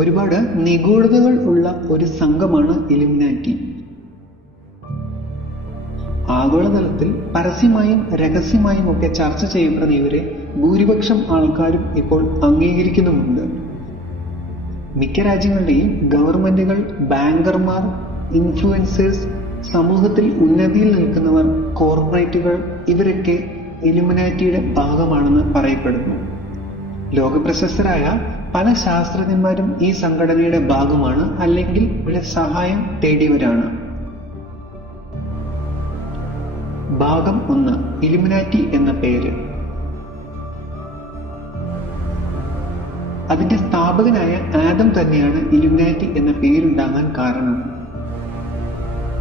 ഒരുപാട് നിഗൂഢതകൾ ഉള്ള ഒരു സംഘമാണ് ഇലുമിനാറ്റി. ആഗോളതലത്തിൽ പരസ്യമായും രഹസ്യമായും ഒക്കെ ചർച്ച ചെയ്യപ്പെടുന്ന ഇവരെ ഭൂരിപക്ഷം ആൾക്കാരും ഇപ്പോൾ അംഗീകരിക്കുന്നുമുണ്ട്. മിക്ക രാജ്യങ്ങളുടെയും ഗവൺമെന്റുകൾ, ബാങ്കർമാർ, ഇൻഫ്ലുവൻസേഴ്സ്, സമൂഹത്തിൽ ഉന്നതിയിൽ നിൽക്കുന്നവർ, കോർപ്പറേറ്റുകൾ ഇവരൊക്കെ ഇലുമിനാറ്റിയുടെ ഭാഗമാണെന്ന് പറയപ്പെടുന്നു. ലോകപ്രശസ്തരായ പല ശാസ്ത്രജ്ഞന്മാരും ഈ സംഘടനയുടെ ഭാഗമാണ് അല്ലെങ്കിൽ ഇവിടെ സഹായം തേടിയവരാണ്. ഭാഗം 1. ഇലുമിനാറ്റി എന്ന പേര്. അതിന്റെ സ്ഥാപകനായ ആദം തന്നെയാണ് ഇലുമിനാറ്റി എന്ന പേരുണ്ടാകാൻ കാരണം.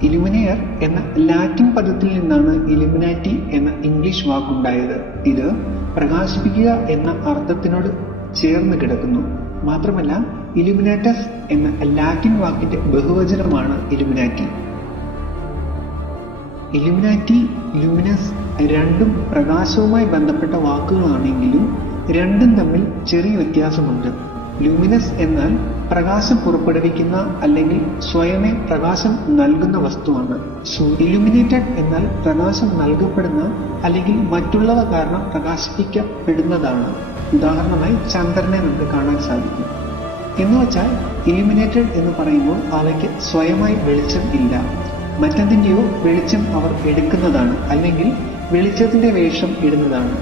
ഇലുമിനെയർ എന്ന ലാറ്റിൻ പദത്തിൽ നിന്നാണ് ഇലുമിനാറ്റി എന്ന ഇംഗ്ലീഷ് വാക്കുണ്ടായത്. ഇത് പ്രകാശിപ്പിക്കുക എന്ന അർത്ഥത്തിനോട് ചേർന്ന് കിടക്കുന്നു. മാത്രമല്ല, ഇലുമിനാറ്റസ് എന്ന ലാറ്റിൻ വാക്കിന്റെ ബഹുവചനമാണ് ഇലുമിനാറ്റി. ഇലുമിനാറ്റി, ലൂമിനസ് രണ്ടും പ്രകാശവുമായി ബന്ധപ്പെട്ട വാക്കുകളാണെങ്കിലും രണ്ടും തമ്മിൽ ചെറിയ വ്യത്യാസമുണ്ട്. ലൂമിനസ് എന്നാൽ പ്രകാശം പുറപ്പെടുവിക്കുന്ന അല്ലെങ്കിൽ സ്വയമേ പ്രകാശം നൽകുന്ന വസ്തുവാണ്. ഇലുമിനേറ്റഡ് എന്നാൽ പ്രകാശം നൽകപ്പെടുന്ന അല്ലെങ്കിൽ മറ്റുള്ളവ കാരണം പ്രകാശിപ്പിക്കപ്പെടുന്നതാണ്. ഉദാഹരണമായി ചന്ദ്രനെ നമുക്ക് കാണാൻ സാധിക്കും. എന്നുവെച്ചാൽ ഇലുമിനേറ്റഡ് എന്ന് പറയുമ്പോൾ അവയ്ക്ക് സ്വയമായി വെളിച്ചം ഇല്ല, മറ്റെന്തിന്റെയോ വെളിച്ചം അവർ എടുക്കുന്നതാണ് അല്ലെങ്കിൽ വെളിച്ചത്തിന്റെ വേഷം ഇടുന്നതാണ്.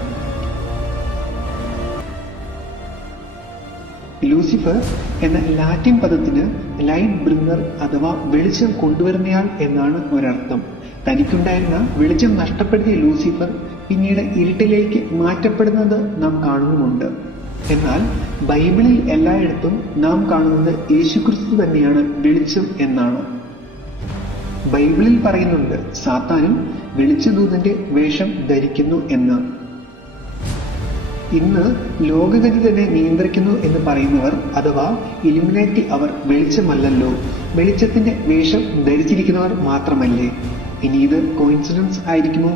ലൂസിഫർ എന്ന ലാറ്റിൻ പദത്തിന് ലൈറ്റ് ബ്രിങ്ങർ അഥവാ വെളിച്ചം കൊണ്ടുവരുന്നയാൾ എന്നാണ് ഒരർത്ഥം. തനിക്കുണ്ടായിരുന്ന വെളിച്ചം നഷ്ടപ്പെടുത്തിയ ലൂസിഫർ പിന്നീട് ഇരുട്ടിലേക്ക് മാറ്റപ്പെടുന്നത് നാം കാണുന്നുമുണ്ട്. എന്നാൽ ബൈബിളിൽ എല്ലായിടത്തും നാം കാണുന്നത് യേശുക്രിസ്തു തന്നെയാണ് വെളിച്ചം എന്നാണ്. ബൈബിളിൽ പറയുന്നുണ്ട് സാത്താനും വെളിച്ചദൂതന്റെ വേഷം ധരിക്കുന്നു എന്ന്. ഇന്ന് ലോകഗതി തന്നെ നിയന്ത്രിക്കുന്നു എന്ന് പറയുന്നവർ അഥവാ ഇലുമിനാറ്റി അവർ വെളിച്ചമല്ലല്ലോ, വെളിച്ചത്തിന്റെ വേഷം ധരിച്ചിരിക്കുന്നവർ മാത്രമല്ലേ? ഇനി ഇത് കോയിൻസിഡൻസ് ആയിരിക്കുമോ?